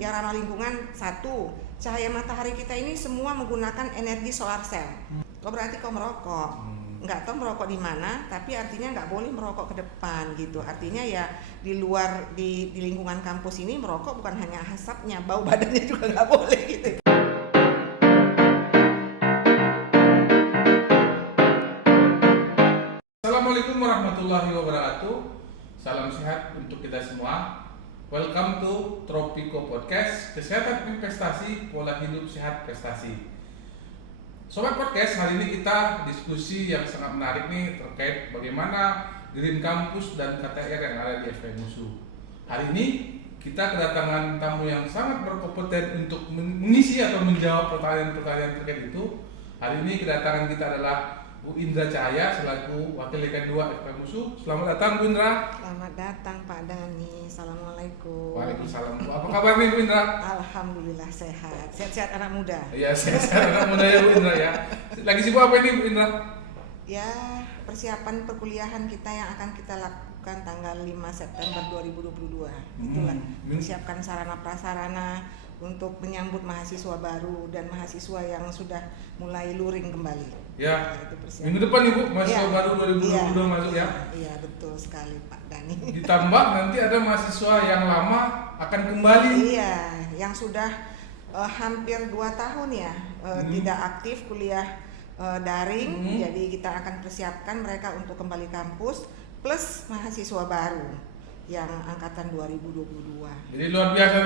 yang ramah lingkungan. Satu, cahaya matahari kita ini semua menggunakan energi solar cell. Kok berarti kau merokok? Nggak tahu merokok di mana, tapi artinya nggak boleh merokok ke depan gitu. Artinya ya di luar di lingkungan kampus ini merokok bukan hanya asapnya, bau badannya juga nggak boleh gitu. Assalamualaikum warahmatullahi wabarakatuh. Salam sehat untuk kita semua. Welcome to Tropico Podcast, Kesehatan Investasi, Pola Hidup Sehat Prestasi. Sobat Podcast, hari ini kita diskusi yang sangat menarik nih terkait bagaimana Green Campus dan KTR yang ada di FKM USU. Hari ini kita kedatangan tamu yang sangat berkompeten untuk mengisi atau menjawab pertanyaan-pertanyaan terkait itu. Hari ini kedatangan kita adalah Bu Indra Cahaya selaku Wakil Dekan 2 FKM USU. Selamat datang Bu Indra. Selamat datang Pak Dani. Assalamualaikum. Waalaikumsalam Bu. Apa kabar nih Bu Indra? Alhamdulillah sehat. Sehat-sehat anak muda. Iya, sehat anak muda ya Bu Indra ya. Lagi sibuk apa ini Bu Indra? Ya, persiapan perkuliahan kita yang akan kita lakukan tanggal 5 September 2022. Itulah persiapkan sarana prasarana untuk menyambut mahasiswa baru dan mahasiswa yang sudah mulai luring kembali. Ya, minggu depan Ibu, mahasiswa baru 2022 masuk ya? Iya, betul sekali Pak Dani. Ditambah nanti ada mahasiswa yang lama akan kembali. Iya, yang sudah hampir 2 tahun ya tidak aktif kuliah daring. Jadi kita akan persiapkan mereka untuk kembali kampus plus mahasiswa baru yang angkatan 2022. Jadi luar biasa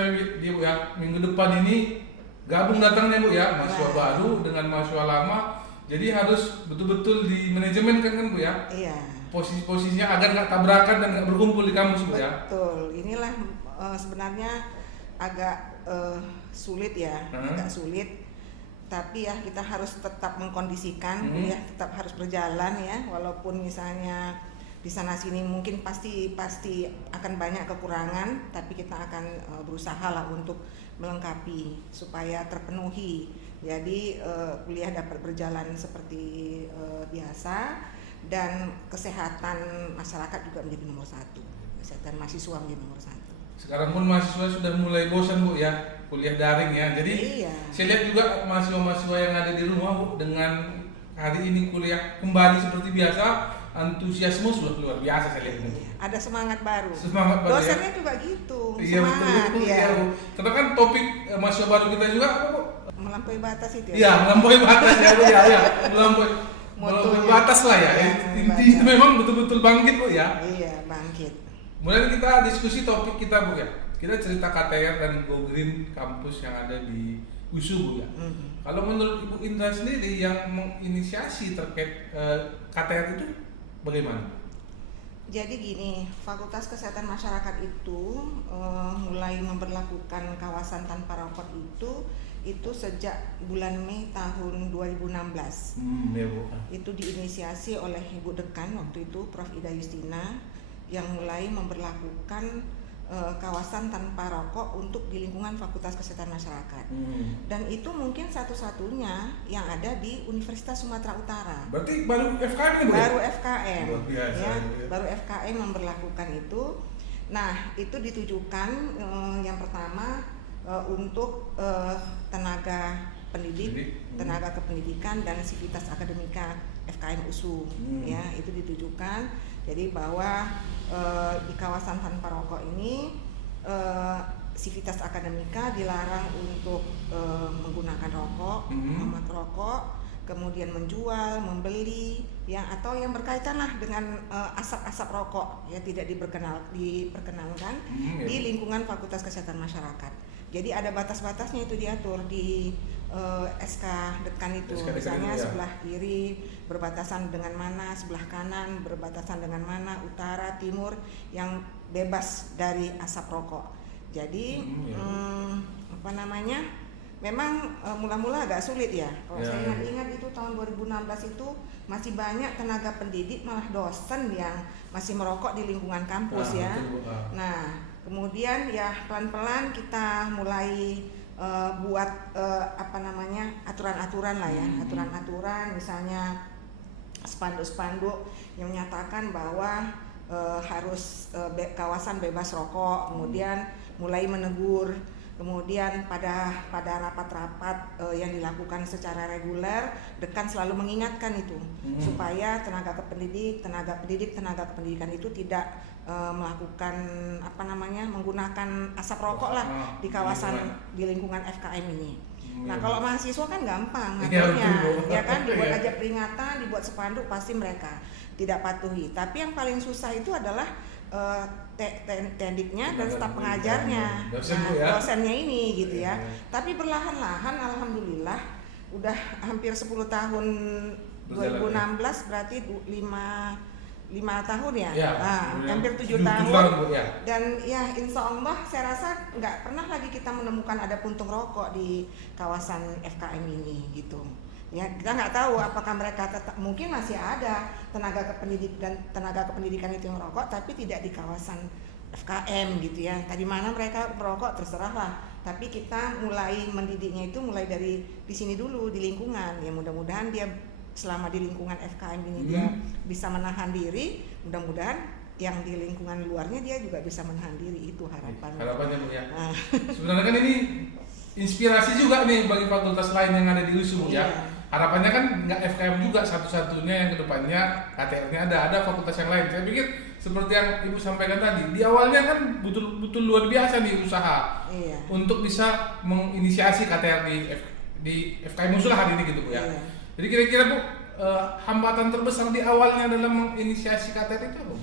nih Bu ya, minggu depan ini gabung datangnya Bu ya, mahasiswa baru dengan mahasiswa lama. Jadi harus betul-betul di manajemen kan Bu ya? Iya. Posisi-posisinya agar nggak tabrakan dan nggak berkumpul di kampus Bu ya? Betul, inilah sebenarnya agak sulit ya, agak sulit. Tapi ya kita harus tetap mengkondisikan, kuliah tetap harus berjalan ya, walaupun misalnya di sana sini mungkin pasti akan banyak kekurangan, tapi kita akan berusaha lah untuk melengkapi supaya terpenuhi. Jadi kuliah dapat berjalan seperti biasa dan kesehatan masyarakat juga menjadi nomor 1, kesehatan mahasiswa menjadi nomor 1. Sekarang pun mahasiswa sudah mulai bosan Bu ya, kuliah daring ya. Jadi saya lihat juga mahasiswa-mahasiswa yang ada di rumah Bu, dengan hari ini kuliah kembali seperti biasa, antusiasme sudah luar biasa saya lihat ini. Ada semangat baru. Semangat baru. Dosennya ya? juga gitu. Iya semangat, betul ya. Bu. Karena kan topik mahasiswa baru kita juga apa Bu? Melampaui batas itu ya. Iya, melampaui batas ya Bu ya. Melampaui batas lah ya. Intinya memang betul-betul bangkit Bu ya. Iya, bangkit. Kemudian kita diskusi topik kita Bu ya. Kita cerita KTR dan Go Green Campus yang ada di USU Bu ya. Kalau menurut Ibu Indra sendiri yang menginisiasi terkait KTR itu bagaimana? Jadi gini, Fakultas Kesehatan Masyarakat itu mulai memberlakukan kawasan tanpa rokok itu sejak bulan Mei tahun 2016. Ya Bu. Itu diinisiasi oleh Ibu Dekan waktu itu, Prof. Ida Justina, yang mulai memberlakukan kawasan tanpa rokok untuk di lingkungan Fakultas Kesehatan Masyarakat. Dan itu mungkin satu-satunya yang ada di Universitas Sumatera Utara. Berarti baru FKM Bu? Baru FKM. Luar biasa, ya, baru FKM memberlakukan itu. Nah, itu ditujukan yang pertama untuk tenaga pendidik, tenaga kependidikan dan sivitas akademika FKM USU. Ya, itu ditujukan. Jadi bahwa di kawasan tanpa rokok ini sivitas akademika dilarang untuk menggunakan rokok, amat rokok, kemudian menjual, membeli, ya atau yang berkaitan lah dengan asap-asap rokok ya tidak diperkenalkan di lingkungan Fakultas Kesehatan Masyarakat. Jadi ada batas-batasnya itu diatur di SK Dekan itu, misalnya sebelah kiri berbatasan dengan mana, sebelah kanan berbatasan dengan mana, utara, timur yang bebas dari asap rokok. Jadi memang mula-mula agak sulit ya. Kalau saya ingat itu tahun 2016 itu masih banyak tenaga pendidik malah dosen yang masih merokok di lingkungan kampus ya. Nah, kemudian ya pelan-pelan kita mulai buat aturan-aturan lah ya, aturan-aturan misalnya spanduk-spanduk yang menyatakan bahwa harus kawasan bebas rokok, kemudian mulai menegur Kemudian pada rapat-rapat yang dilakukan secara reguler, dekan selalu mengingatkan itu supaya tenaga kependidikan itu tidak melakukan menggunakan asap rokok lah di kawasan di lingkungan FKM ini. Nah kalau mahasiswa kan gampang ngaturnya, ya kan, dibuat aja peringatan, dibuat spanduk, pasti mereka tidak patuhi. Tapi yang paling susah itu adalah tendiknya dan staf pengajarnya, dosennya ini gitu ya. Tapi perlahan-lahan alhamdulillah udah hampir 10 tahun, 2016 berarti 5 tahun ya, hampir 7 tahun. Dan ya insya Allah saya rasa nggak pernah lagi kita menemukan ada puntung rokok di kawasan FKM ini gitu. Ya, kita nggak tahu apakah mereka tetap, mungkin masih ada tenaga kependidikan itu yang merokok, tapi tidak di kawasan FKM gitu ya. Tadi mana mereka merokok terserahlah. Tapi kita mulai mendidiknya itu mulai dari di sini dulu, di lingkungan. Ya mudah-mudahan dia selama di lingkungan FKM ini dia bisa menahan diri. Mudah-mudahan yang di lingkungan luarnya dia juga bisa menahan diri, itu harapannya. Harapannya Bu ya. Sebenarnya kan ini inspirasi juga nih bagi fakultas lain yang ada di USU ya. Harapannya kan nggak FKM juga satu-satunya yang kedepannya KTR-nya ada fakultas yang lain. Saya pikir seperti yang Ibu sampaikan tadi, di awalnya kan betul luar biasa nih usaha untuk bisa menginisiasi KTR di FKM USU hari ini gitu Bu ya. Jadi kira-kira Bu, hambatan terbesar di awalnya dalam menginisiasi KTR itu apa Bu?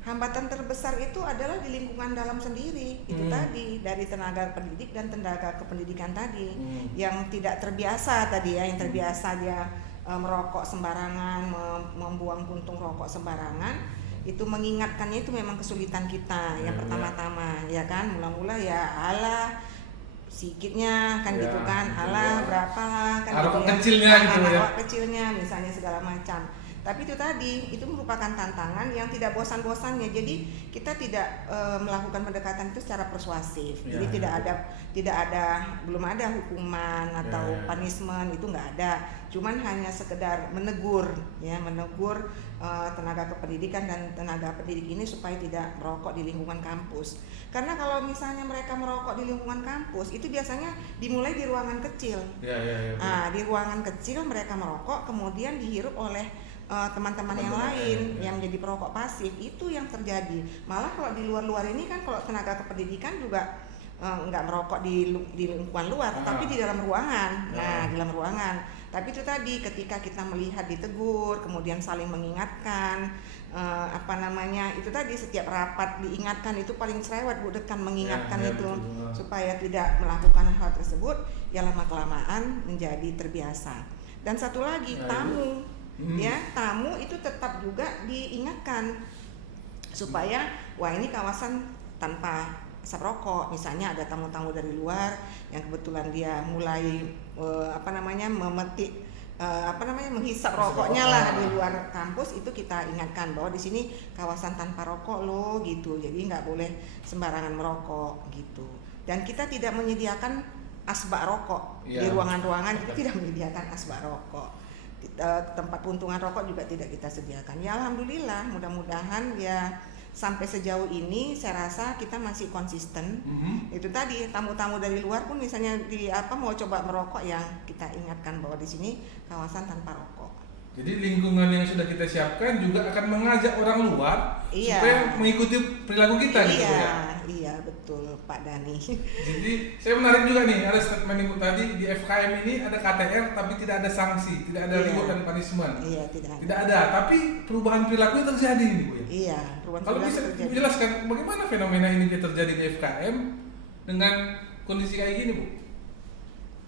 Hambatan terbesar itu adalah di lingkungan dalam sendiri, itu tadi dari tenaga pendidik dan tenaga kependidikan tadi yang tidak terbiasa tadi ya, yang terbiasa dia merokok sembarangan, membuang puntung rokok sembarangan, itu mengingatkannya itu memang kesulitan kita yang pertama-tama ya kan, mula-mula ya alah sikitnya kan gitu kan, alah berapa lah kan gitu ya, anak kecilnya misalnya segala macam. Tapi itu tadi, itu merupakan tantangan yang tidak bosan-bosannya. Jadi kita tidak melakukan pendekatan itu secara persuasif. Jadi belum ada hukuman atau punishment, itu nggak ada. Cuman hanya sekedar menegur tenaga kependidikan dan tenaga pendidik ini supaya tidak merokok di lingkungan kampus. Karena kalau misalnya mereka merokok di lingkungan kampus, itu biasanya dimulai di ruangan kecil. Di ruangan kecil mereka merokok, kemudian dihirup oleh teman-teman yang lain yang menjadi perokok pasif. Itu yang terjadi. Malah kalau di luar-luar ini kan, kalau tenaga kependidikan juga nggak merokok di lingkungan luar, tapi di dalam ruangan. Di dalam ruangan. Tapi itu tadi, ketika kita melihat ditegur, kemudian saling mengingatkan, itu tadi setiap rapat diingatkan, itu paling cerewet Bu Dekan mengingatkan itu supaya tidak melakukan hal tersebut, ya lama-kelamaan menjadi terbiasa. Dan satu lagi, tamu. Tamu itu tetap juga diingatkan supaya wah ini kawasan tanpa asap rokok. Misalnya ada tamu-tamu dari luar yang kebetulan dia mulai menghisap rokoknya lah di luar kampus, itu kita ingatkan bahwa di sini kawasan tanpa rokok loh gitu. Jadi nggak boleh sembarangan merokok gitu. Dan kita tidak menyediakan asbak rokok di ruangan-ruangan, itu tidak menyediakan asbak rokok. Tempat puntungan rokok juga tidak kita sediakan. Ya alhamdulillah, mudah-mudahan ya sampai sejauh ini saya rasa kita masih konsisten. Itu tadi, tamu-tamu dari luar pun misalnya mau coba merokok, ya kita ingatkan bahwa di sini kawasan tanpa rokok. Jadi lingkungan yang sudah kita siapkan juga akan mengajak orang luar supaya mengikuti perilaku kita gitu ya. Iya betul Pak Dani. Jadi saya menarik juga nih, ada statement Ibu tadi, di FKM ini ada KTR tapi tidak ada sanksi, tidak ada reward dan punishment. Tidak ada, tapi perubahan perilaku terjadi nih Bu ya. Perubahan. Kalau bisa Ibu jelaskan bagaimana fenomena ini terjadi di FKM dengan kondisi kayak gini Bu?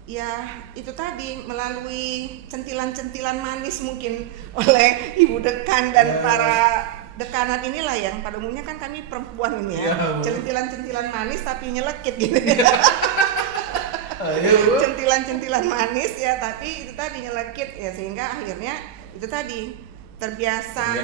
Ya itu tadi, melalui centilan-centilan manis mungkin oleh Ibu Dekan dan para dekanat inilah, yang pada umumnya kan kami perempuan ini ya, centilan-centilan manis tapi nyelekit gitu ya. Centilan-centilan manis ya, tapi itu tadi nyelekit ya, sehingga akhirnya itu tadi terbiasa.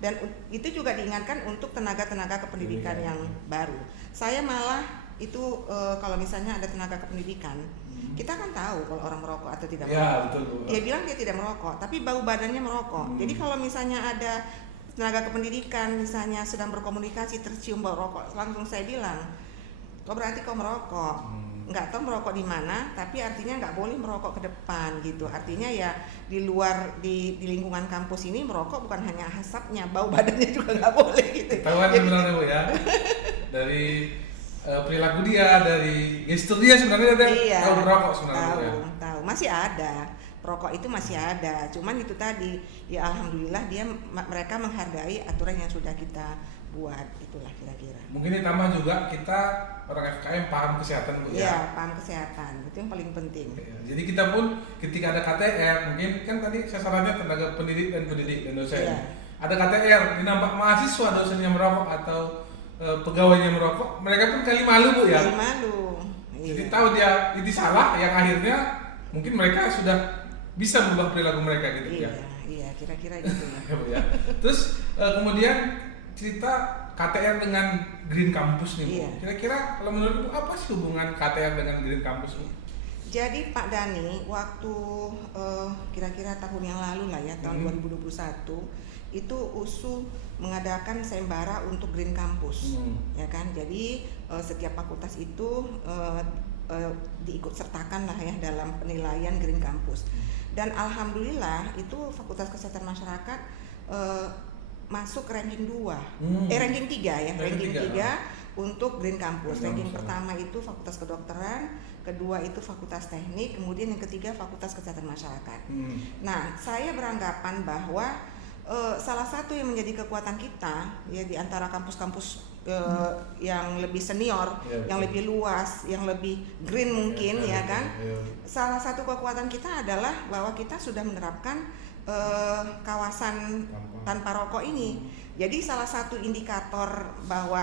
Dan itu juga diingatkan untuk tenaga-tenaga kependidikan yang baru. Saya malah itu kalau misalnya ada tenaga kependidikan, kita kan tahu kalau orang merokok atau tidak merokok. Betul, Bu. Dia bilang dia tidak merokok, tapi bau badannya merokok. Jadi kalau misalnya ada tenaga kependidikan misalnya sedang berkomunikasi tercium bau rokok, langsung saya bilang Oh berarti kau merokok. Nggak tahu merokok di mana, tapi artinya nggak boleh merokok ke depan gitu. Artinya ya di luar di lingkungan kampus ini merokok bukan hanya asapnya, bau badannya juga nggak boleh gitu. Ketahuan sebenarnya Bu ya. Dari perilaku dia, dari gestur dia sebenarnya ada tahu merokok sebenarnya. Tahu, masih ada. Perokok itu masih ada. Cuman itu tadi ya alhamdulillah mereka menghargai aturan yang sudah kita buat, itulah kira-kira. Mungkin ditambah juga kita orang FKM paham kesehatan Bu ya. Iya, paham kesehatan. Itu yang paling penting. Ya, jadi kita pun ketika ada KTR, mungkin kan tadi sasarannya tenaga pendidik dan dosen. Iya. Ada KTR, dinampak mahasiswa dosen yang merokok atau pegawainya merokok, mereka pun kali malu Bu ya. Kali malu. Jadi tahu dia itu salah, yang akhirnya mungkin mereka sudah bisa berubah perilaku mereka gitu ya. Iya, kira-kira gitu ya. Terus kemudian cerita KTR dengan Green Campus nih Bu. Iya. Kira-kira kalau menurut Bu apa sih hubungan KTR dengan Green Campus Bu? Jadi Pak Dani waktu kira-kira tahun yang lalu lah ya, tahun 2021 itu USU mengadakan sayembara untuk Green Campus, ya kan. Jadi setiap fakultas itu diikut sertakan lah ya dalam penilaian Green Campus. Dan alhamdulillah itu Fakultas Kesehatan Masyarakat masuk ranking 2, ranking 3 ya, ranking 3 untuk Green Campus. Ranking pertama itu Fakultas Kedokteran, kedua itu Fakultas Teknik, kemudian yang ketiga Fakultas Kesehatan Masyarakat. Nah, saya beranggapan bahwa salah satu yang menjadi kekuatan kita ya di antara kampus-kampus yang lebih senior, yang lebih luas, yang lebih green mungkin ya kan. Salah satu kekuatan kita adalah bahwa kita sudah menerapkan kawasan tanpa rokok ini. Jadi salah satu indikator bahwa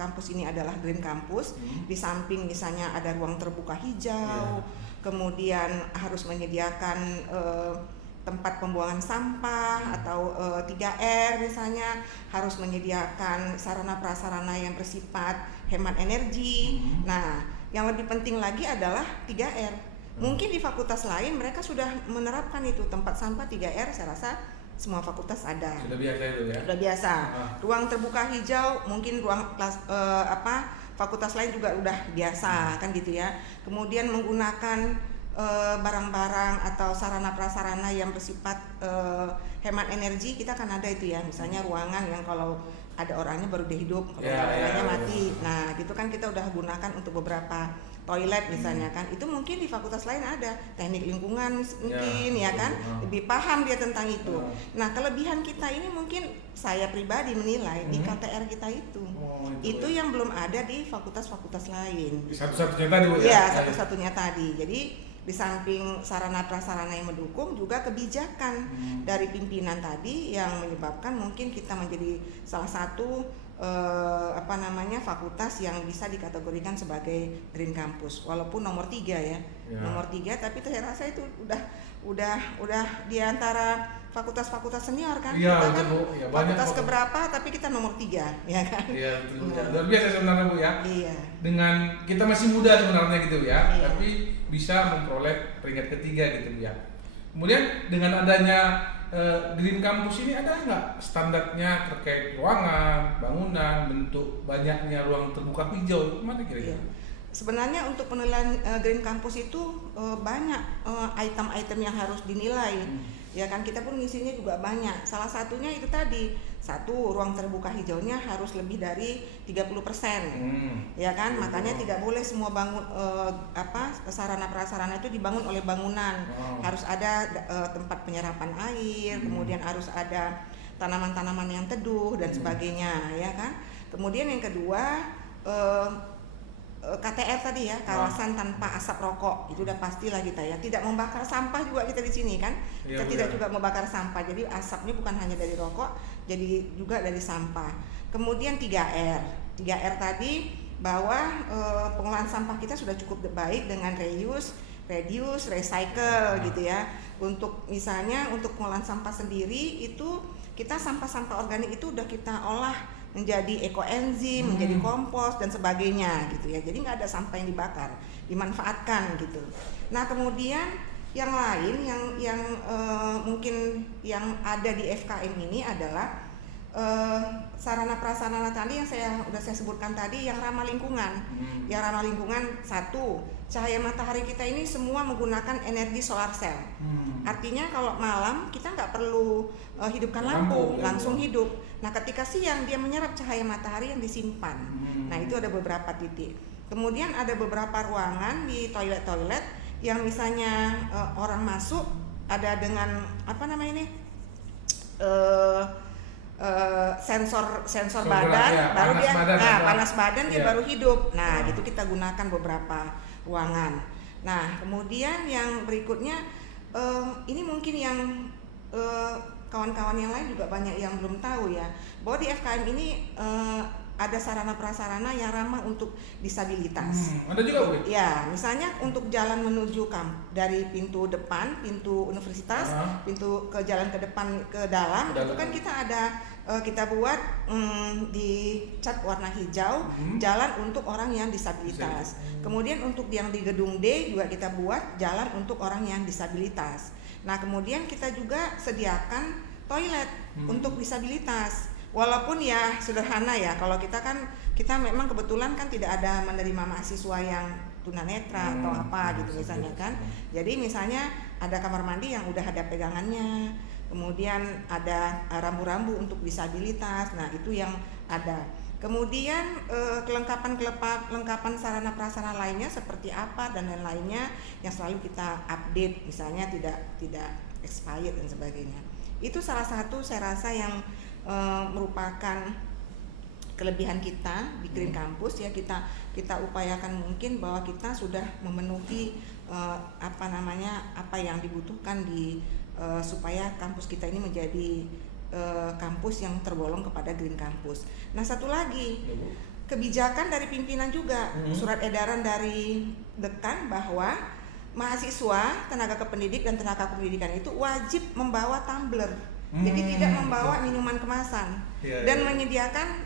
kampus ini adalah Green Campus, di samping misalnya ada ruang terbuka hijau, kemudian harus menyediakan tempat pembuangan sampah atau 3R misalnya, harus menyediakan sarana prasarana yang bersifat hemat energi. Nah, yang lebih penting lagi adalah 3R. Mungkin di fakultas lain mereka sudah menerapkan itu, tempat sampah 3R, saya rasa semua fakultas ada. Sudah biasa itu ya. Sudah biasa. Ruang terbuka hijau mungkin ruang kelas fakultas lain juga udah biasa kan gitu ya. Kemudian menggunakan barang-barang atau sarana prasarana yang bersifat hemat energi, kita kan ada itu ya, misalnya ruangan yang kalau ada orangnya baru dia hidup, kalau orangnya mati. Nah, gitu kan kita udah gunakan untuk beberapa toilet misalnya kan. Itu mungkin di fakultas lain ada, teknik lingkungan mungkin ya kan, lebih paham dia tentang itu. Nah, kelebihan kita ini mungkin saya pribadi menilai di KTR kita itu yang belum ada di fakultas-fakultas lain. Satu-satunya tadi Bu ya? Iya, satu-satunya tadi. Jadi di samping sarana prasarana yang mendukung, juga kebijakan dari pimpinan tadi yang menyebabkan mungkin kita menjadi salah satu fakultas yang bisa dikategorikan sebagai Green Campus, walaupun nomor 3 ya. Nomor 3, tapi saya rasa itu udah di antara fakultas-fakultas senior kan. Kita kan fakultas keberapa tapi kita nomor 3 ya kan. Iya, betul. Luar biasa sebenarnya Bu ya. Iya. Dengan kita masih muda sebenarnya gitu ya, tapi bisa memperoleh peringkat ketiga gitu ya. Kemudian dengan adanya Green Campus ini ada nggak standarnya terkait ruangan, bangunan, bentuk banyaknya ruang terbuka hijau, gimana kira-kira? Sebenarnya untuk penilaian Green Campus itu banyak item-item yang harus dinilai. Ya kan, kita pun ngisinya juga banyak. Salah satunya itu tadi, satu, ruang terbuka hijaunya harus lebih dari 30%. Ya kan, makanya tidak boleh semua sarana prasarana itu dibangun oleh bangunan. Harus ada tempat penyerapan air, kemudian harus ada tanaman-tanaman yang teduh dan sebagainya, ya kan. Kemudian yang kedua, KTR tadi ya, kawasan tanpa asap rokok, itu udah pastilah kita ya. Tidak membakar sampah juga kita di sini kan. Kita tidak juga membakar sampah. Jadi asapnya bukan hanya dari rokok, jadi juga dari sampah. Kemudian 3R. 3R tadi bahwa pengolahan sampah kita sudah cukup baik dengan reuse, recycle gitu ya. Untuk misalnya untuk pengolahan sampah sendiri itu kita sampah-sampah organik itu udah kita olah menjadi ekoenzim, menjadi kompos dan sebagainya gitu ya. Jadi nggak ada sampah yang dibakar, dimanfaatkan gitu. Nah, kemudian yang lain yang mungkin yang ada di FKM ini adalah sarana prasarana tadi yang saya sebutkan tadi yang ramah lingkungan. Yang ramah lingkungan, satu, cahaya matahari kita ini semua menggunakan energi solar cell. Artinya kalau malam kita nggak perlu hidupkan lampu, langsung hidup. Nah ketika siang dia menyerap cahaya matahari yang disimpan. Nah itu ada beberapa titik. Kemudian ada beberapa ruangan di toilet yang misalnya orang masuk ada dengan apa namanya ini sensor badan, ya, baru dia panas badan dia ya. baru hidup. Nah gitu kita gunakan beberapa ruangan. Nah kemudian yang berikutnya ini mungkin yang kawan-kawan yang lain juga banyak yang belum tahu ya, bahwa di FKM ini ada sarana prasarana yang ramah untuk disabilitas. Ada juga Bu? Ya, misalnya untuk jalan menuju dari pintu depan, pintu universitas, pintu ke jalan ke depan ke dalam, itu kan kita ada kita buat dicat warna hijau, jalan untuk orang yang disabilitas. Kemudian untuk yang di gedung D juga kita buat jalan untuk orang yang disabilitas. Nah, kemudian kita juga sediakan toilet untuk disabilitas. Walaupun ya sederhana ya, kalau kita memang kebetulan kan tidak ada menerima mahasiswa yang tunanetra atau apa gitu misalnya kan. Jadi misalnya ada kamar mandi yang udah ada pegangannya, kemudian ada rambu-rambu untuk disabilitas. Nah itu yang ada. Kemudian kelengkapan sarana prasarana lainnya seperti apa dan lain-lainnya yang selalu kita update, misalnya tidak expired dan sebagainya. Itu salah satu saya rasa yang merupakan kelebihan kita di Green Campus ya, kita upayakan mungkin bahwa kita sudah memenuhi apa yang dibutuhkan supaya kampus kita ini menjadi kampus yang tergolong kepada Green Campus. Nah satu lagi kebijakan dari pimpinan juga, surat edaran dari dekan bahwa mahasiswa, tenaga kependidik dan tenaga kependidikan itu wajib membawa tumbler. Jadi tidak membawa minuman kemasan dan menyediakan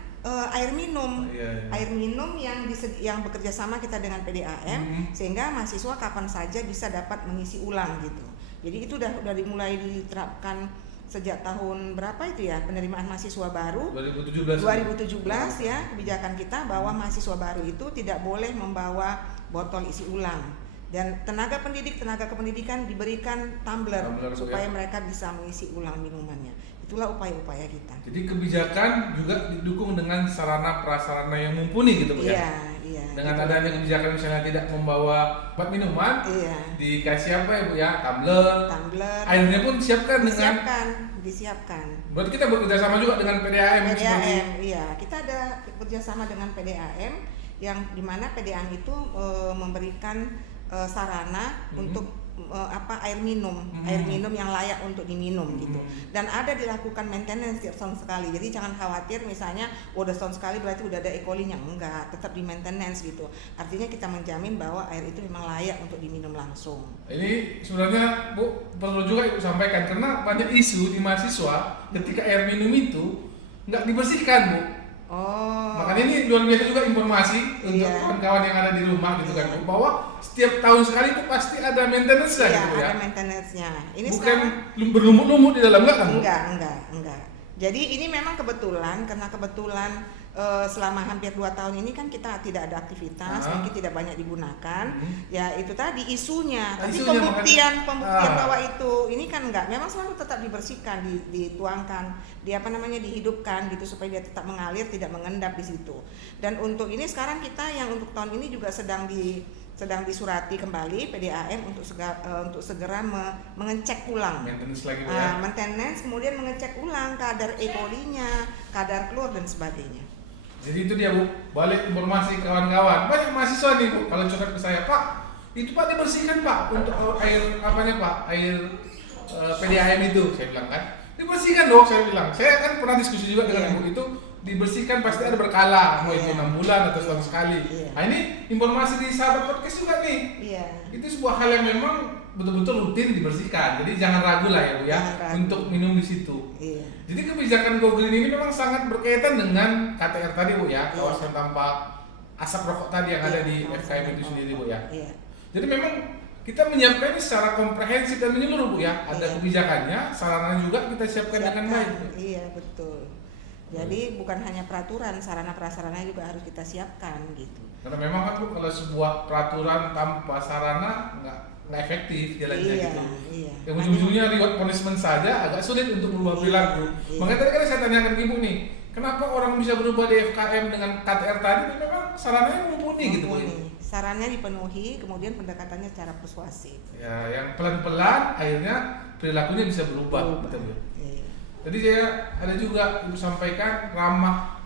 air minum, air minum yang bekerja sama kita dengan PDAM sehingga mahasiswa kapan saja bisa dapat mengisi ulang gitu. Jadi itu udah dimulai diterapkan sejak tahun berapa itu ya, penerimaan mahasiswa baru 2017 ya, kebijakan kita bahwa mahasiswa baru itu tidak boleh membawa botol isi ulang. Dan tenaga kependidikan diberikan tumbler supaya mereka bisa mengisi ulang minumannya. Itulah upaya-upaya kita. Jadi kebijakan juga didukung dengan sarana prasarana yang mumpuni gitu Bu ya? Iya. Dengan adanya kebijakan misalnya tidak membawa buat minuman, dikasih apa ya Bu ya? Tumbler. Airnya pun disiapkan disiapkan. Berarti kita bekerja sama juga dengan PDAM. Iya, kita ada bekerjasama dengan PDAM yang dimana PDAM itu memberikan sarana untuk air minum yang layak untuk diminum gitu. Dan ada dilakukan maintenance tiap tahun sekali. Jadi jangan khawatir misalnya udah tahun sekali berarti udah ada E. coli-nya, enggak, tetap di maintenance gitu. Artinya kita menjamin bahwa air itu memang layak untuk diminum langsung. Ini sebenarnya Bu perlu juga Ibu sampaikan karena banyak isu di mahasiswa ketika air minum itu nggak dibersihkan Bu. Makanya ini luar biasa juga informasi untuk kawan-kawan yang ada di rumah gitu kan, bahwa setiap tahun sekali itu pasti ada maintenance-nya gitu ya. Ada maintenance-nya. Ini bukan berlumut-lumut di dalam kan? Enggak. Jadi ini memang kebetulan karena selama hampir 2 tahun ini kan kita tidak ada aktivitas, mungkin tidak banyak digunakan. Ya itu tadi isunya. Tapi pembuktian bahwa itu ini kan enggak, memang selalu tetap dibersihkan, dituangkan, dihidupkan gitu supaya dia tetap mengalir, tidak mengendap di situ. Dan untuk ini sekarang kita yang untuk tahun ini juga sedang disurati kembali PDAM untuk segera mengecek ulang. Maintenance lagi ya. Maintenance, kemudian mengecek ulang kadar E. coli-nya, kadar klor dan sebagainya. Jadi itu dia Bu, balik informasi kawan-kawan. Banyak mahasiswa nih Bu, kalau curhat ke saya, Pak, itu Pak dibersihkan Pak untuk air PDAM itu, saya bilang kan. Dibersihkan dong, saya bilang. Saya kan pernah diskusi juga dengan Ibu itu, dibersihkan pasti ada berkala, mau itu 6 bulan atau setahun sekali. Nah ini informasi di Sahabat Podcast juga nih. Itu sebuah hal yang memang betul-betul rutin dibersihkan. Jadi jangan ragu lah ya Bu ya untuk minum di situ. Jadi kebijakan Go Green ini memang sangat berkaitan dengan KTR tadi Bu ya, kawasan tanpa asap rokok tadi yang ada di FKM itu sendiri Bu ya. Jadi memang kita menyiapkan ini secara komprehensif dan menyeluruh Bu ya. Ada kebijakannya, sarana juga kita siapkan dengan baik. Iya betul. Jadi bukan hanya peraturan, sarana prasarana juga harus kita siapkan gitu. Karena memang kan Bu, kalau sebuah peraturan tanpa sarana nggak efektif jalannya gitu. Iya. Yang ujung-ujungnya reward punishment saja agak sulit untuk merubah perilaku. Iya. Makanya tadi kan saya tanyakan ke Ibu nih, kenapa orang bisa berubah di FKM dengan KTR tadi? Memang sarananya mumpuni gitu Bu. Sarannya dipenuhi, kemudian pendekatannya secara persuasif. Ya, yang pelan-pelan akhirnya perilakunya bisa berubah. Gitu, Bu. Iya. Jadi saya ada juga Ibu sampaikan ramah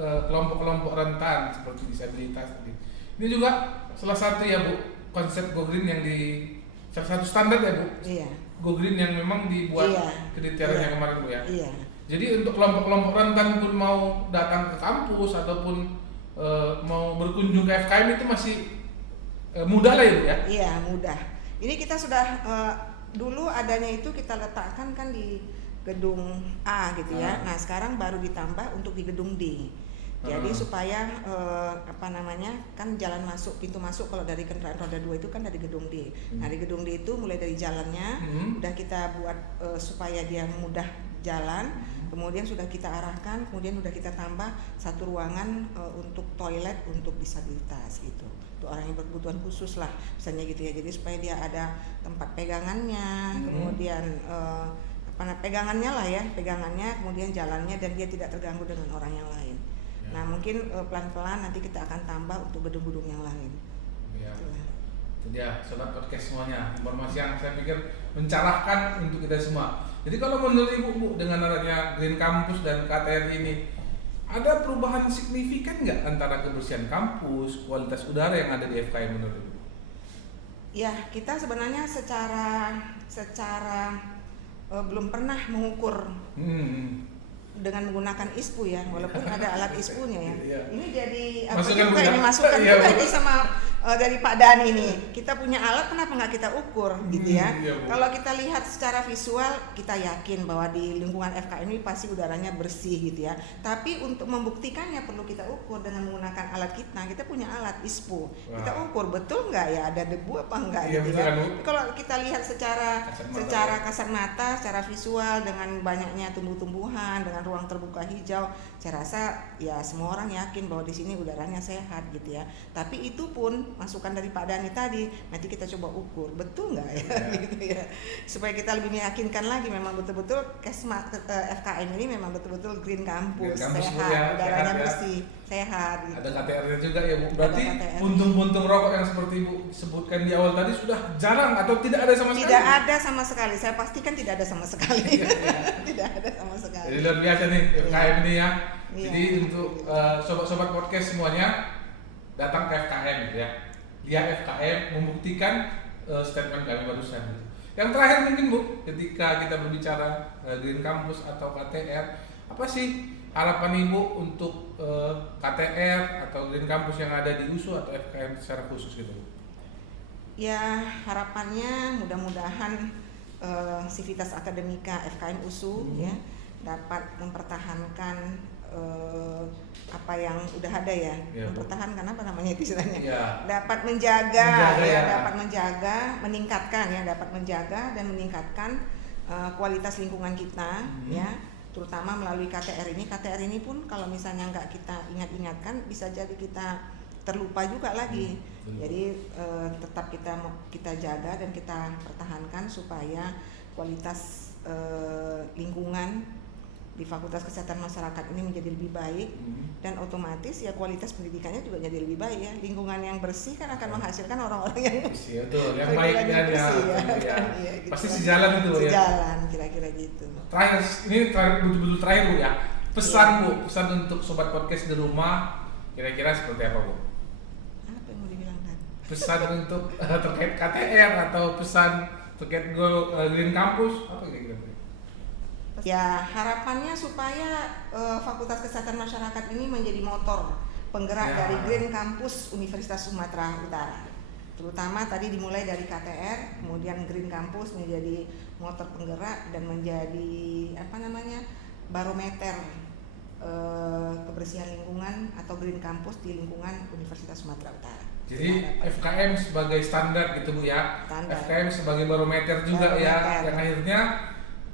kelompok-kelompok rentan seperti disabilitas tadi. Ini juga salah satu ya Bu, konsep Go Green yang di salah satu standar ya Bu. Iya. Go Green yang memang dibuat kriteria kemarin Bu ya. Iya. Jadi untuk kelompok-kelompok rentan pun mau datang ke kampus ataupun mau berkunjung ke FKM itu masih mudah lah ya Bu ya. Iya, mudah. Ini kita sudah dulu adanya itu kita letakkan kan di gedung A gitu ya. Nah, sekarang baru ditambah untuk di gedung D. Jadi supaya kan jalan masuk, pintu masuk kalau dari kendaraan roda 2 itu kan dari gedung D. Nah, di gedung D itu mulai dari jalannya udah kita buat supaya dia mudah jalan. Kemudian sudah kita arahkan, kemudian sudah kita tambah satu ruangan untuk toilet untuk disabilitas gitu. Untuk orang yang berkebutuhan khusus lah, misalnya gitu ya. Jadi supaya dia ada tempat pegangannya, kemudian pegangannya lah ya, pegangannya, kemudian jalannya, dan dia tidak terganggu dengan orang yang lain. Ya. Nah, mungkin pelan-pelan nanti kita akan tambah untuk gedung-gedung yang lain. Ya. Itu dia, sobat podcast semuanya, informasi yang saya pikir mencerahkan untuk kita semua. Jadi kalau menurut Ibu Bu, dengan adanya Green Campus dan KTR ini, ada perubahan signifikan nggak antara kebersihan kampus, kualitas udara yang ada di FKM menurut Ibu? Ya, kita sebenarnya secara belum pernah mengukur dengan menggunakan ISPU ya, walaupun ada alat ISPU-nya ya. Ini jadi masukan juga ini sama dari Pak Dan ini. Kita punya alat, kenapa nggak kita ukur gitu ya? Kalau kita lihat secara visual, kita yakin bahwa di lingkungan FKM ini pasti udaranya bersih gitu ya. Tapi untuk membuktikannya perlu kita ukur dengan menggunakan alat kita punya alat ISPU. Kita ukur betul nggak ya ada debu apa enggak gitu ya. Kalau kita lihat secara kasat mata, secara visual dengan banyaknya tumbuh-tumbuhan, dengan ruang terbuka hijau, saya rasa ya semua orang yakin bahwa di sini udaranya sehat gitu ya. Tapi itu pun masukan dari Pak Dani tadi, nanti kita coba ukur betul nggak ya, gitu ya, supaya kita lebih meyakinkan lagi memang betul-betul FKM ini memang betul-betul green campus, sehat, udaranya bersih, sehat. Gitu. Ada KTR-nya juga ya Bu. Berarti puntung-puntung rokok yang seperti Ibu sebutkan di awal tadi sudah jarang atau tidak ada sama sekali? Tidak ada sama sekali, saya pastikan tidak ada sama sekali. Tidak ada sama sekali. Jadi luar biasa nih FKM ini ya. Jadi untuk sobat-sobat podcast semuanya, datang ke FKM gitu ya. Dia FKM membuktikan statement kami barusan gitu. Yang terakhir mungkin Bu, ketika kita berbicara Green Campus atau KTR, apa sih harapan Ibu untuk KTR atau Green Campus yang ada di USU atau FKM secara khusus gitu Bu? Ya, harapannya mudah-mudahan sivitas akademika FKM USU ya dapat mempertahankan apa yang udah ada ya, mempertahankan apa namanya istilahnya, dapat menjaga dan meningkatkan kualitas lingkungan kita ya, terutama melalui KTR ini. KTR ini pun kalau misalnya nggak kita ingat-ingatkan bisa jadi kita terlupa juga lagi. Jadi tetap kita jaga dan kita pertahankan supaya kualitas lingkungan di Fakultas Kesehatan Masyarakat ini menjadi lebih baik, dan otomatis ya kualitas pendidikannya juga jadi lebih baik ya. Lingkungan yang bersih kan akan menghasilkan orang-orang yang bersih, betul, yang baik dan bersih, ya. Gitu. Pasti sejalan itu ya. Sejalan kira-kira gitu. Terakhir, ini betul-betul terakhir Bu ya. Pesan Bu, pesan untuk sobat podcast di rumah kira-kira seperti apa Bu? Apa yang mau dibilangkan? Pesan untuk terkait KTR atau pesan terkait Green Campus apa kira-kira? Ya, harapannya supaya Fakultas Kesehatan Masyarakat ini menjadi motor penggerak dari Green Campus Universitas Sumatera Utara. Terutama tadi dimulai dari KTR, kemudian Green Campus menjadi motor penggerak dan menjadi barometer kebersihan lingkungan atau Green Campus di lingkungan Universitas Sumatera Utara. Jadi FKM sebagai standar gitu Bu ya. FKM sebagai barometer juga ya, yang akhirnya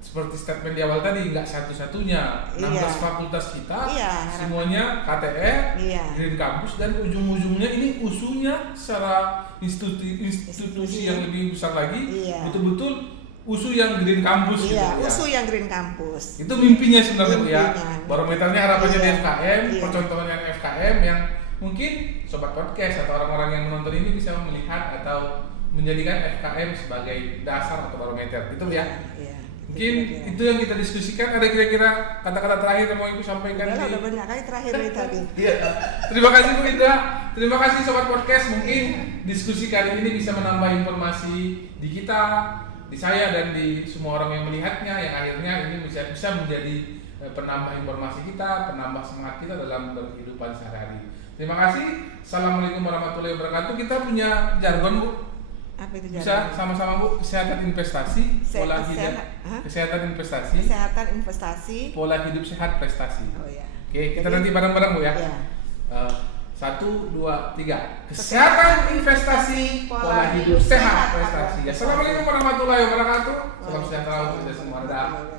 seperti statement di awal tadi, nggak satu-satunya. 16 fakultas kita, semuanya KTR, Green Campus, dan ujung-ujungnya ini usunya secara institusi yang lebih besar lagi, betul-betul usu yang Green Campus gitu ya. Usu yang Green Campus. Itu mimpinya sebenarnya Bu ya. Barometernya harapannya di FKM, percontohannya FKM yang mungkin sobat podcast atau orang-orang yang menonton ini bisa melihat atau menjadikan FKM sebagai dasar atau barometer gitu ya. Mungkin itu yang kita diskusikan. Ada kira-kira kata-kata terakhir yang mau Ibu sampaikan? Udah banyak kali terakhir tadi. Terima kasih Bu Indra. Terima kasih sobat podcast. Mungkin diskusi kali ini bisa menambah informasi di kita, di saya dan di semua orang yang melihatnya, yang akhirnya ini bisa menjadi penambah informasi kita, penambah semangat kita dalam berkehidupan sehari-hari. Terima kasih. Assalamualaikum warahmatullahi wabarakatuh. Kita punya jargon Bu. Apa itu jargon? Bisa sama-sama Bu. Kesehatan investasi, pola hidup. Kesehatan investasi, pola hidup sehat prestasi. Oke, kita nanti bareng-bareng Bu ya. 1, 2, 3. Kesehatan investasi, pola hidup sehat prestasi. Assalamualaikum warahmatullahi wabarakatuh. Salam sejahtera untuk kita semua. Dadah.